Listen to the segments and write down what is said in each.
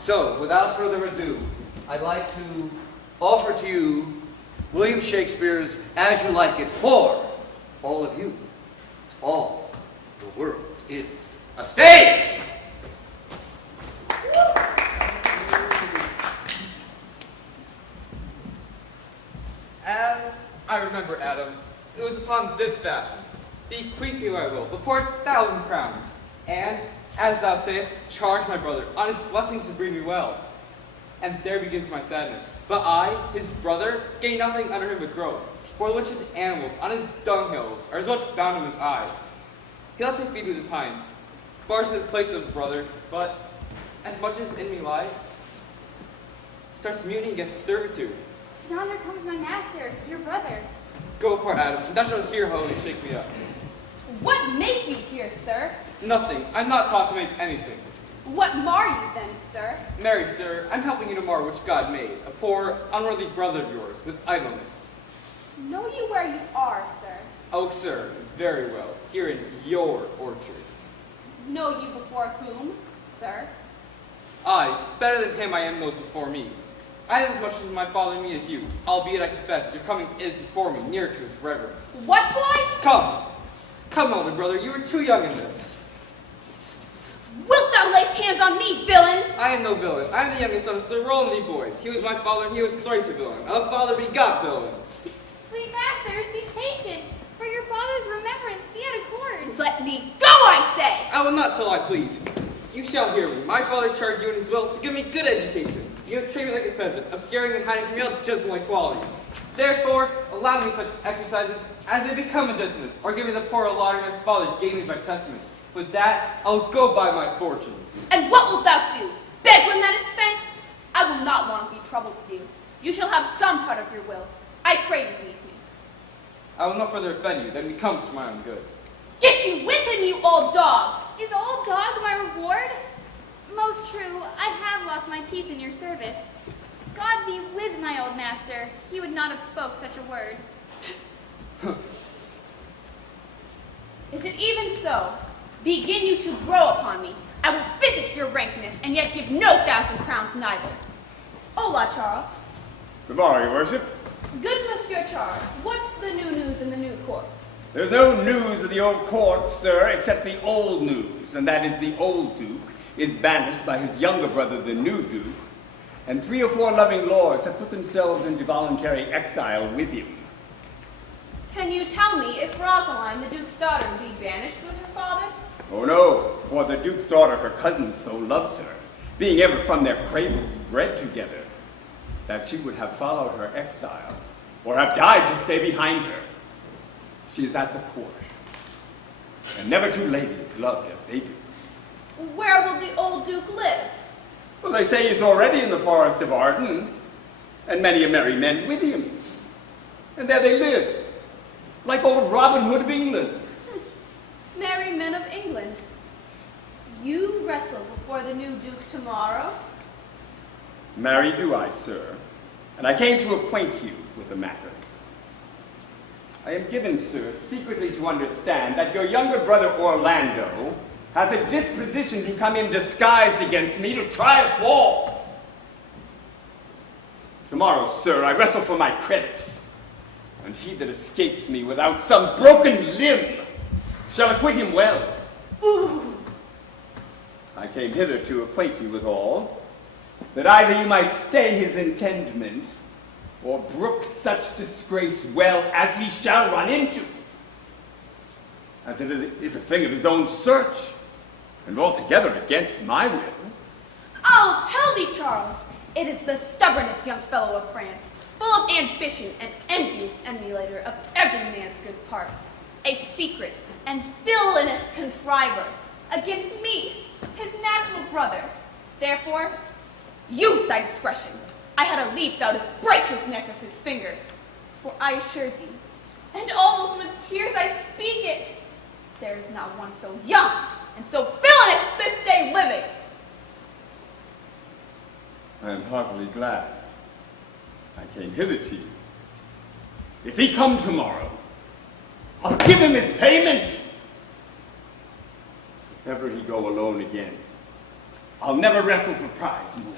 So, without further ado, I'd like to offer to you William Shakespeare's As You Like It for all of you. All the world is a stage! As I remember, Adam, it was upon this fashion. Bequeath me what I will, but pour 1,000 crowns. And, as thou sayest, charge my brother on his blessings to breed me well. And there begins my sadness. But I, his brother, gain nothing under him but growth, for the richest animals on his dunghills are as much bound in his eye. He lets me feed with his hinds, bars me the place of brother, but as much as in me lies, starts mutiny against servitude. Yonder comes my master, your brother. Go apart, Adam, and thou shalt hear how he shake me up. What make you here, sir? Nothing. I'm not taught to make anything. What mar you then, sir? Marry, sir, I'm helping you to mar which God made, a poor, unworthy brother of yours, with idleness. Know you where you are, sir? Oh, sir, very well, here in your orchard. Know you before whom, sir? Aye, better than him I am those before me. I have as much as my father and me as you, albeit I confess your coming is before me, near to his reverence. What, boy? Come, come, elder brother, you are too young in this. Wilt thou lay hands on me, villain? I am no villain. I am the youngest son of Sir Roland de Boys. He was my father, and he was thrice a villain. And the father begot villains. Sweet masters, be patient. For your father's remembrance, be at accord. Let me go, I say! I will not till I please. You shall hear me. My father charged you in his will to give me good education. You have trained me like a peasant, obscuring and hiding from me all gentlemanlike qualities. Therefore, allow me such exercises as may become a gentleman, or give me the poor allotting my father gave me by testament. With that, I'll go buy my fortunes. And what wilt thou do? Beg when that is spent? I will not long be troubled with you. You shall have some part of your will. I pray you leave me. I will no further offend you than becomes for my own good. Get you with him, you old dog! Is old dog my reward? Most true, I have lost my teeth in your service. God be with my old master. He would not have spoke such a word. Is it even so? Begin you to grow upon me. I will visit your rankness, and yet give no 1,000 crowns neither. Hola, Charles. Good morning, your worship. Good Monsieur Charles, what's the new news in the new court? There's no news of the old court, sir, except the old news, and that is the old duke is banished by his younger brother, the new duke, and 3 or 4 loving lords have put themselves into voluntary exile with him. Can you tell me if Rosaline, the duke's daughter, be banished with her father? Oh no, for the duke's daughter, her cousin, so loves her, being ever from their cradles bred together, that she would have followed her exile, or have died to stay behind her. She is at the court, and never two ladies loved as they do. Where will the old duke live? Well, they say he's already in the forest of Arden, and many a merry men with him. And there they live, like old Robin Hood of England. Merry men of England. You wrestle before the new duke tomorrow? Marry do I, sir, and I came to acquaint you with the matter. I am given, sir, secretly to understand that your younger brother Orlando hath a disposition to come in disguised against me to try a fall. Tomorrow, sir, I wrestle for my credit, and he that escapes me without some broken limb shall acquit him well. Ooh. I came hither to acquaint you with all, that either you might stay his intendment, or brook such disgrace well as he shall run into, as it is a thing of his own search, and altogether against my will. I'll tell thee, Charles, it is the stubbornest young fellow of France, full of ambition and envious emulator of every man's good parts, a secret and villainous contriver against me, his natural brother. Therefore, use thy discretion. I had a leaf thou dost break his neck as his finger. For I assure thee, and almost with tears I speak it, there is not one so young and so villainous this day living. I am heartily glad I came hither to you. If he come tomorrow, I'll give him his payment. If ever he go alone again, I'll never wrestle for prize more.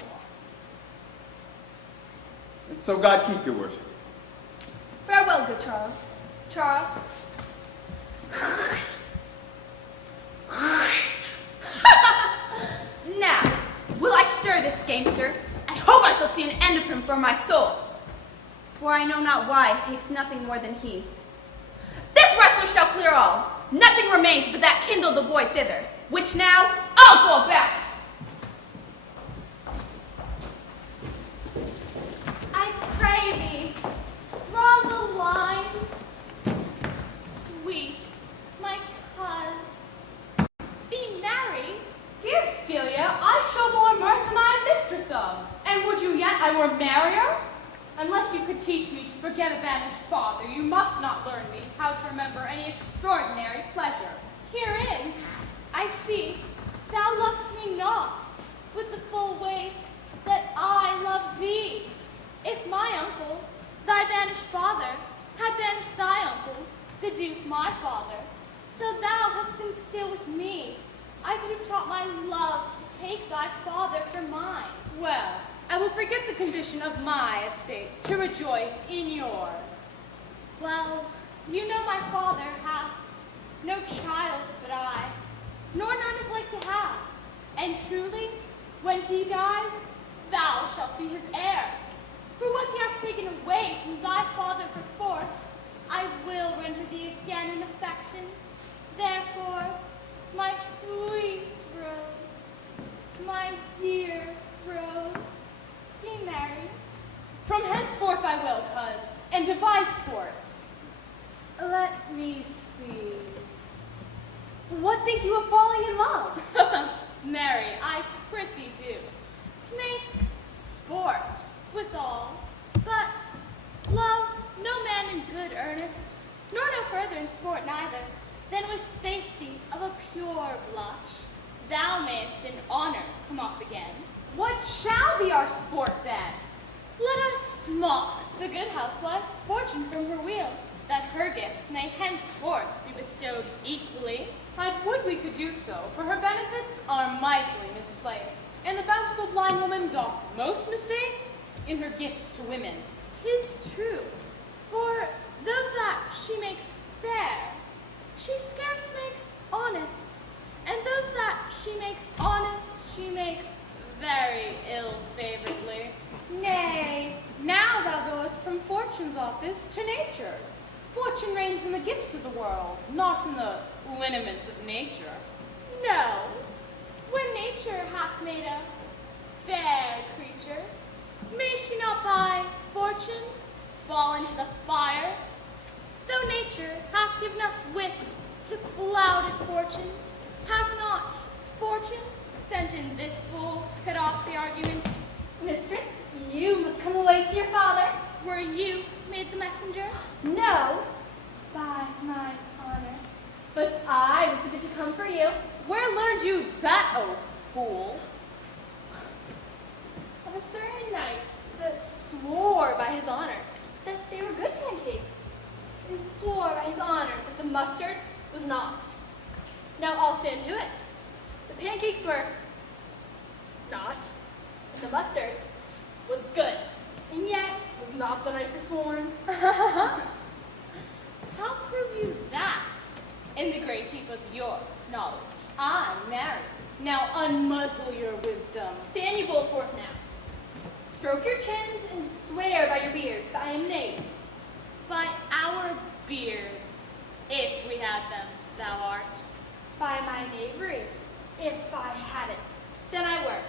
And so God keep your worship. Farewell, good Charles. Charles. Now, will I stir this gamester? I hope I shall see an end of him for my soul. For I know not why hates nothing more than he. This wrestler shall clear all. Nothing remains but that kindled the boy thither, which now I'll go about. I pray thee, Rosaline, sweet, my coz, be married. Dear Celia, I show more mirth than I am mistress of. And would you yet I were merrier? Unless you could teach me to forget a banished father, you must not learn me how to remember any extraordinary pleasure. Herein, I see, thou lovest me not with the full weight that I love thee. If my uncle, thy banished father, had banished thy uncle, the Duke my father, so thou hast been still with me, I could have taught my love to take thy father for mine. Well, I will forget the condition of my estate to rejoice in yours. Well, you know my father hath no child but I, nor none is like to have. And truly, when he dies, thou shalt be his heir. For what he hath taken away from thy father perforce, I will render thee again in affection. Therefore, my sweet Rose, my dear Rose, be married. From henceforth I will, coz, and devise sports. Let me see. What think you of falling in love? Marry, I prithee do, to make sport withal, but love no man in good earnest, nor no further in sport neither, than with safety of a pure blush, thou mayest in honor come off again. What shall be our sport then? Let us mock the good housewife's fortune from her wheel, that her gifts may henceforth be bestowed equally. I would we could do so, for her benefits are mightily misplaced, and the bountiful blind woman doth most mistake in her gifts to women. 'Tis true, for those that she makes fair, she scarce makes honest, and those that she makes honest, she makes very ill-favoredly. Nay, now thou goest from Fortune's office to Nature's. Fortune reigns in the gifts of the world, not in the lineaments of nature. No, when nature hath made a fair creature, may she not by fortune fall into the fire? Though nature hath given us wit to clouded fortune, hath not fortune sent in this fool to cut off the argument? Mistress, you must come away to your father. Were you made the messenger? No, by my honor. But I was bidden to come for you. Where learned you that oath, fool? Of a certain knight that swore by his honor that they were good pancakes, and swore by his honor that the mustard was not. Now I'll stand to it. The pancakes were not, and the mustard was good, and yet was not the knight forsworn. How prove you that in the great heap of your knowledge? I marry. Now unmuzzle your wisdom. Stand you bold forth now. Stroke your chins and swear by your beards that I am knave. By our beards, if we had them, thou art. By my knavery, if I had it, then I were.